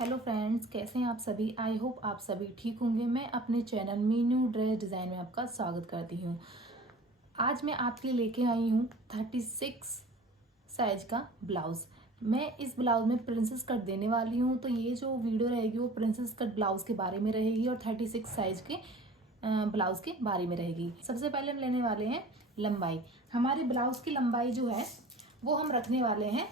Hello friends, कैसे हैं आप सभी। आई होप आप सभी ठीक होंगे। मैं अपने चैनल मीनू ड्रेस डिज़ाइन में आपका स्वागत करती हूँ। आज मैं आपके लिए लेके आई हूँ 36 साइज का ब्लाउज़। मैं इस ब्लाउज में प्रिंसेस कट देने वाली हूँ, तो ये जो वीडियो रहेगी वो प्रिंसेस कट ब्लाउज़ के बारे में रहेगी और 36 साइज के ब्लाउज़ के बारे में रहेगी। सबसे पहले हम लेने वाले हैं लंबाई। हमारे ब्लाउज़ की लंबाई जो है वो हम रखने वाले हैं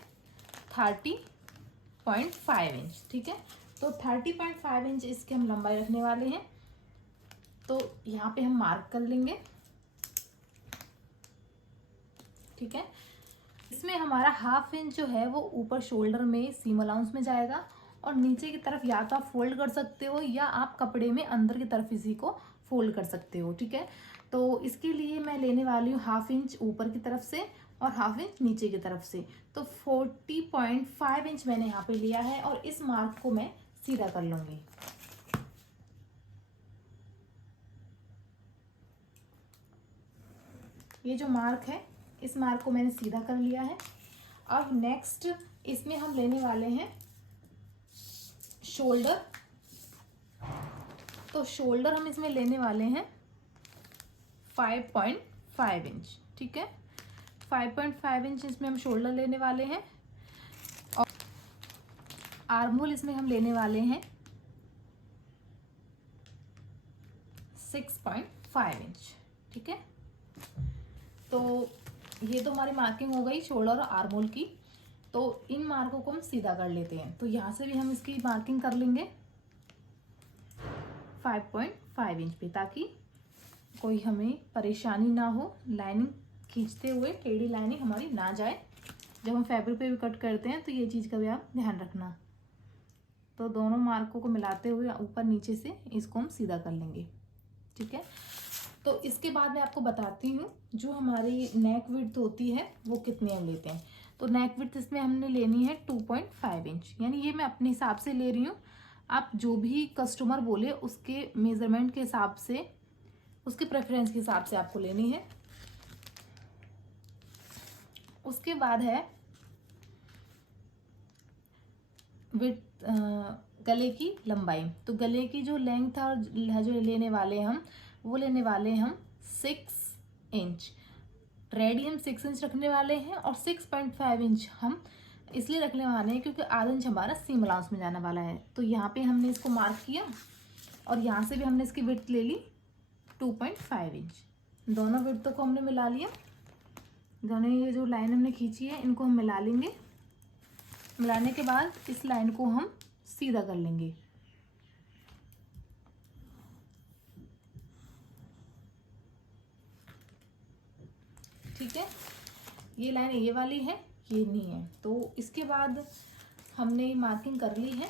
30.5 इंच। ठीक है, तो 30.5 इंच इसके हम लंबाई रखने वाले हैं। तो यहाँ पे हम मार्क कर लेंगे। ठीक है, इसमें हमारा हाफ इंच जो है वो ऊपर शोल्डर में सीम अलाउंस में जाएगा और नीचे की तरफ या तो आप फोल्ड कर सकते हो या आप कपड़े में अंदर की तरफ इसी को फोल्ड कर सकते हो। ठीक है, तो इसके लिए मैं लेने वाली हूँ हाफ इंच ऊपर की तरफ से और हाफ इंच नीचे की तरफ से। तो 40.5 इंच मैंने यहाँ पे लिया है और इस मार्क को मैं सीधा कर लूंगी। ये जो मार्क है इस मार्क को मैंने सीधा कर लिया है। अब नेक्स्ट इसमें हम लेने वाले हैं शोल्डर। तो शोल्डर हम इसमें लेने वाले हैं 5.5 इंच। ठीक है, 5.5 इंच इसमें हम शोल्डर लेने वाले हैं और आर्म होल इसमें हम लेने वाले हैं 6.5 इंच। ठीक है, तो ये तो हमारी मार्किंग हो गई शोल्डर और आर्म होल की। तो इन मार्कों को हम सीधा कर लेते हैं। तो यहाँ से भी हम इसकी मार्किंग कर लेंगे 5.5 इंच पे, ताकि कोई हमें परेशानी ना हो। लाइनिंग खींचते हुए टेढ़ी लाइनिंग हमारी ना जाए। जब हम फैब्रिक पे भी कट करते हैं तो ये चीज़ का भी आप ध्यान रखना। तो दोनों मार्कों को मिलाते हुए ऊपर नीचे से इसको हम सीधा कर लेंगे। ठीक है, तो इसके बाद मैं आपको बताती हूँ जो हमारी नेक विड्थ होती है वो कितनी हम लेते हैं। तो नेक विड्थ इसमें हमने लेनी है 2.5 इंच, यानी ये मैं अपने हिसाब से ले रही हूँ। आप जो भी कस्टमर बोले उसके मेजरमेंट के हिसाब से, उसके प्रेफरेंस के हिसाब से आपको लेनी है। उसके बाद है विड्थ, गले की लंबाई। तो गले की जो लेंथ और जो लेने वाले हम वो लेने वाले हम 6 इंच। रेडियम 6 इंच रखने वाले हैं और 6.5 इंच हम इसलिए रखने वाले हैं क्योंकि आधा इंच हमारा सीम अलाउंस में जाने वाला है। तो यहाँ पे हमने इसको मार्क किया और यहाँ से भी हमने इसकी विड्थ ले ली 2.5 इंच। दोनों विड्थों को हमने मिला लिया। दोनों ये जो लाइन हमने खींची है इनको हम मिला लेंगे। मिलाने के बाद इस लाइन को हम सीधा कर लेंगे। ठीक है, ये लाइन ये वाली है, ये नहीं है। तो इसके बाद हमने मार्किंग कर ली है।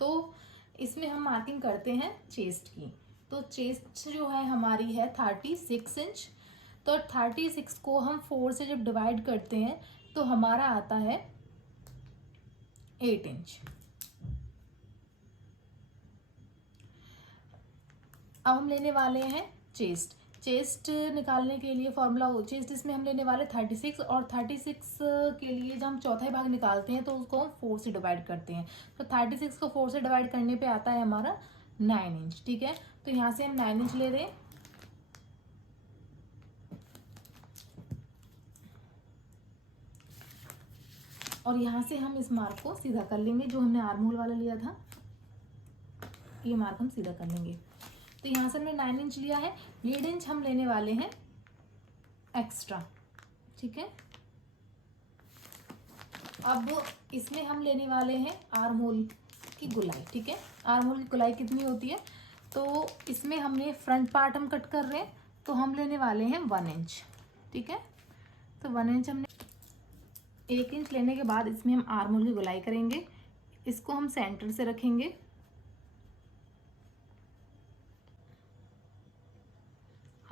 तो इसमें हम मार्किंग करते हैं चेस्ट की। तो चेस्ट जो है हमारी है 36 इंच। तो 36 को हम 4 से जब डिवाइड करते हैं तो हमारा आता है 8 इंच। अब हम लेने वाले हैं चेस्ट। चेस्ट निकालने के लिए फॉर्मूला हो, चेस्ट इसमें हम लेने वाले 36 और 36 के लिए जब हम चौथाई भाग निकालते हैं तो उसको हम 4 से डिवाइड करते हैं। तो 36 को 4 से डिवाइड करने पे आता है हमारा 9 इंच। ठीक है, तो यहाँ से हम 9 इंच ले रहे हैं। और यहाँ से हम इस मार्क को सीधा कर लेंगे। जो हमने आर्म होल वाला लिया था ये मार्क हम सीधा कर लेंगे। तो यहाँ से हमने 9 इंच लिया है। 1.5 इंच हम लेने वाले हैं एक्स्ट्रा। ठीक है, अब इसमें हम लेने वाले हैं आर्म होल की गुलाई। ठीक है, आर्म होल की गुलाई कितनी होती है, तो इसमें हमने फ्रंट पार्ट हम कट कर रहे हैं तो हम लेने वाले हैं 1 इंच। ठीक है, तो 1 इंच हमने 1 इंच लेने के बाद इसमें हम आर्म होल की गुलाई करेंगे। इसको हम सेंटर से रखेंगे।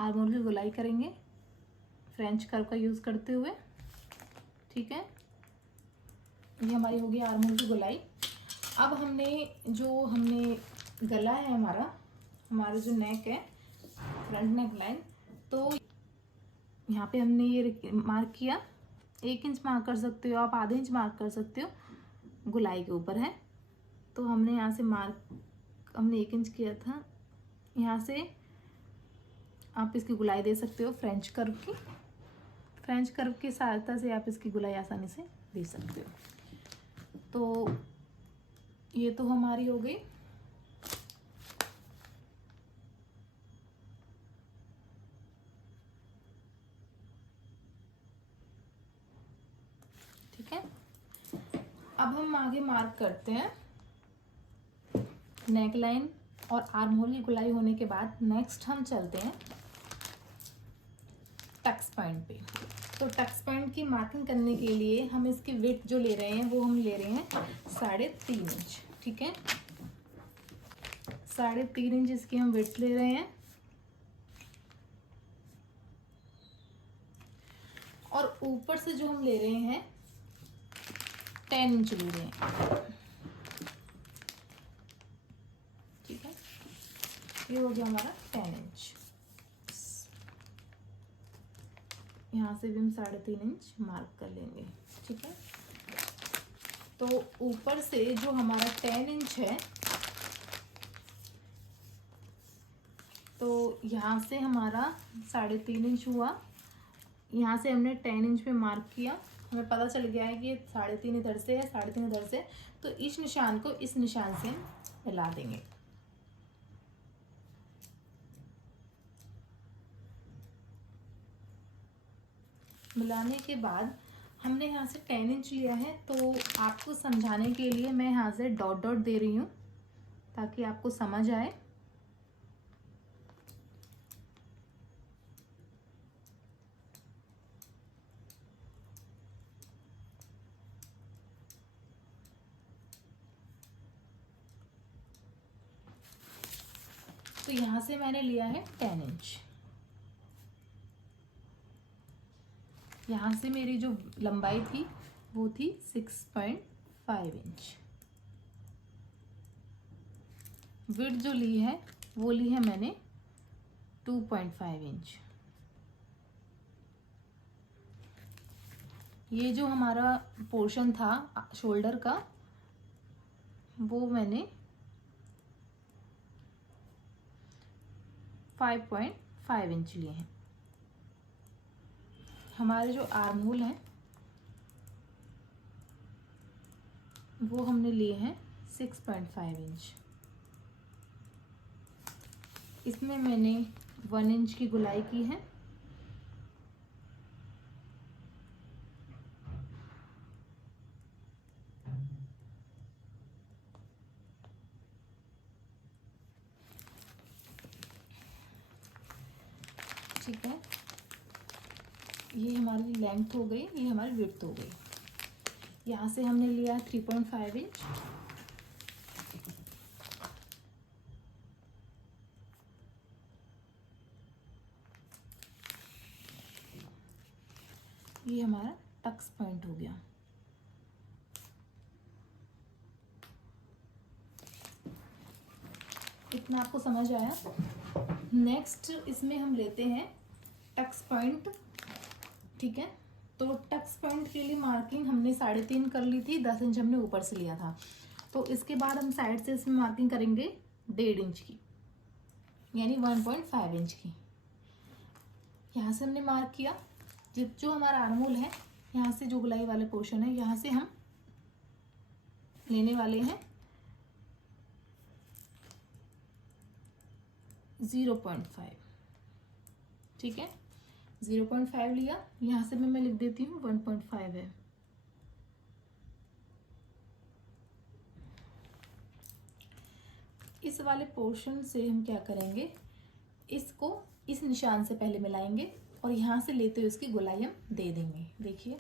आर्म होल की गुलाई करेंगे फ्रेंच कर्व का यूज करते हुए। ठीक है, ये हमारी होगी आर्म होल की गुलाई। अब हमने गला है हमारा जो नेक है फ्रंट नेक लाइन, तो यहाँ पे हमने ये मार्क किया। 1 इंच मार्क कर सकते हो आप, आधे इंच मार्क कर सकते हो, गुलाई के ऊपर है। तो हमने यहाँ से मार्क हमने 1 इंच किया था। यहाँ से आप इसकी गुलाई दे सकते हो फ्रेंच कर्व की। फ्रेंच कर्व की सहायता से आप इसकी गुलाई आसानी से दे सकते हो। तो ये तो हमारी हो गई। ठीक है, अब हम आगे मार्क करते हैं। नेक लाइन और आर्म होल की गुलाई होने के बाद नेक्स्ट हम चलते हैं टक्स पॉइंट पे। तो टक्स पॉइंट की मार्किंग करने के लिए हम इसकी विड्थ जो ले रहे हैं वो हम ले रहे हैं 3.5 इंच। ठीक है, 3.5 इंच इसकी हम विड्थ ले रहे हैं और ऊपर से जो हम ले रहे हैं 10 इंच ले रहे हैं। ठीक है, ये हो गया हमारा 10 इंच। यहाँ से भी हम 3.5 इंच मार्क कर लेंगे। ठीक है, तो ऊपर से जो हमारा 10 इंच है, तो यहाँ से हमारा 3.5 इंच हुआ। यहाँ से हमने 10 इंच पे मार्क किया। हमें पता चल गया है कि 3.5 इधर से है, 3.5 इधर से, तो इस निशान को इस निशान से मिला देंगे। मिलाने के बाद हमने यहाँ से 10 इंच लिया है, तो आपको समझाने के लिए मैं यहाँ से डॉट डॉट दे रही हूँ ताकि आपको समझ आए। तो यहाँ से मैंने लिया है 10 इंच। यहाँ से मेरी जो लंबाई थी वो थी 6.5 इंच। विड्थ जो ली है वो ली है मैंने 2.5 इंच। ये जो हमारा पोर्शन था शोल्डर का वो मैंने 5.5 इंच लिए हैं। हमारे जो आर्म होल हैं वो हमने लिए हैं 6.5 इंच। इसमें मैंने 1 इंच की गुलाई की है। ठीक है, ये हमारी लेंथ हो गई, ये हमारी विड्थ हो गई। यहाँ से हमने लिया 3.5 इंच। ये हमारा टक्स पॉइंट हो गया। इतना आपको समझ आया। नेक्स्ट इसमें हम लेते हैं टक्स पॉइंट। ठीक है, तो टक्स पॉइंट के लिए मार्किंग हमने 3.5 कर ली थी, 10 इंच हमने ऊपर से लिया था। तो इसके बाद हम साइड से इसमें मार्किंग करेंगे 1.5 इंच की, यानी 1.5 इंच की। यहाँ से हमने मार्क किया। जो हमारा आर्म होल है, यहाँ से जो गुलाई वाले पोर्शन है, यहाँ से हम लेने वाले हैं 0.5। ठीक है, 0.5 लिया। यहाँ से मैं लिख देती हूँ 1.5 है। इस वाले पोर्शन से हम क्या करेंगे, इसको इस निशान से पहले मिलाएंगे और यहाँ से लेते हुए इसकी गोलाई हम दे देंगे। देखिए,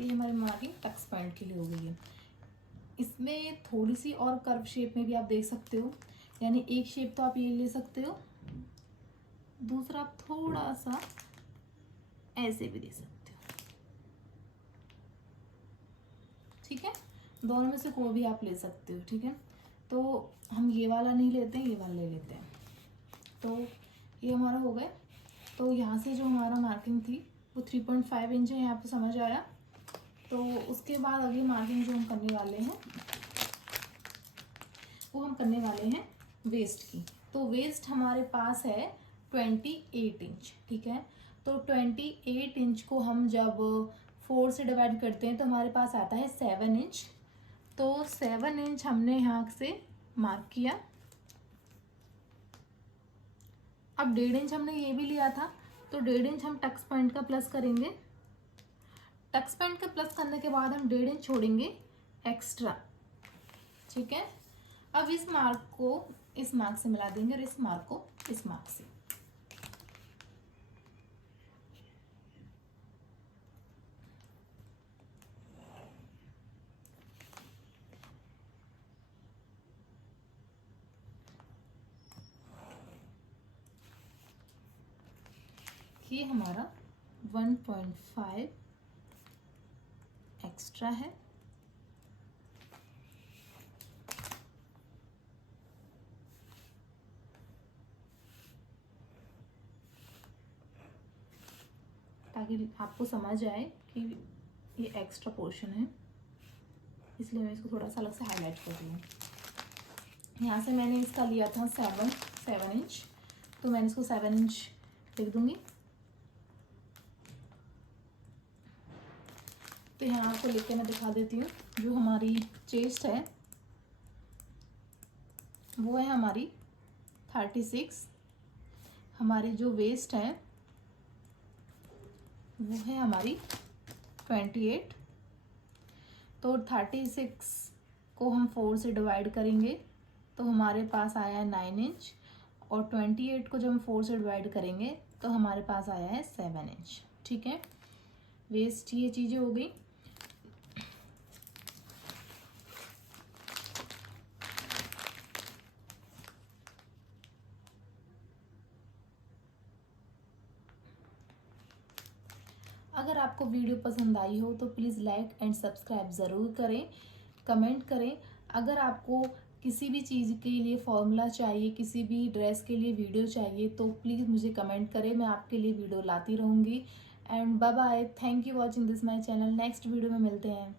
ये हमारी मार्किंग टक्स पॉइंट के लिए हो गई है। इसमें थोड़ी सी और कर्व शेप में भी आप देख सकते हो, यानी एक शेप तो आप ये ले सकते हो, दूसरा आप थोड़ा सा ऐसे भी दे सकते हो, ठीक है। दोनों में से कोई भी आप ले सकते हो, ठीक है। तो हम ये वाला नहीं लेते हैं, ये वाला ले लेते हैं। तो ये हमारा हो गया। तो यहाँ से जो हमारा मार्किंग थी वो 3.5 इंच है, यहाँ पे समझ आया। तो उसके बाद अगली मार्किंग जो हम करने वाले हैं वो हम करने वाले हैं वेस्ट की। तो वेस्ट हमारे पास है 28 इंच, ठीक है। तो 28 इंच को हम जब 4 से डिवाइड करते हैं तो हमारे पास आता है 7 इंच। तो 7 इंच हमने यहाँ से मार्क किया। अब 1.5 इंच हमने ये भी लिया था, तो 1.5 इंच हम टक्स पॉइंट का प्लस करेंगे। टक्स पॉइंट का प्लस करने के बाद हम 1.5 इंच छोड़ेंगे एक्स्ट्रा, ठीक है। अब इस मार्क को इस मार्क से मिला देंगे और इस मार्क को इस मार्क से। ये हमारा 1.5 एक्स्ट्रा है। ताकि आपको समझ आए कि ये एक्स्ट्रा पोर्शन है, इसलिए मैं इसको थोड़ा सा अलग से हाईलाइट कर रही हूँ। यहाँ से मैंने इसका लिया था 7 इंच, तो मैंने इसको 7 इंच लिख दूंगी। तो यहाँ आपको लिख के मैं दिखा देती हूँ। जो हमारी चेस्ट है वो है हमारी 36, हमारी जो वेस्ट है वो है हमारी 28। तो 36 को हम 4 से डिवाइड करेंगे तो हमारे पास आया 9 इंच, और 28 को जब हम 4 से डिवाइड करेंगे तो हमारे पास आया है 7 इंच, ठीक है। वेस्ट ये चीज़ें हो गई। अगर आपको वीडियो पसंद आई हो तो प्लीज़ लाइक एंड सब्सक्राइब ज़रूर करें, कमेंट करें। अगर आपको किसी भी चीज़ के लिए फॉर्मूला चाहिए, किसी भी ड्रेस के लिए वीडियो चाहिए, तो प्लीज़ मुझे कमेंट करें, मैं आपके लिए वीडियो लाती रहूँगी। And bye bye, thank you watching this my channel. Next video में मिलते हैं।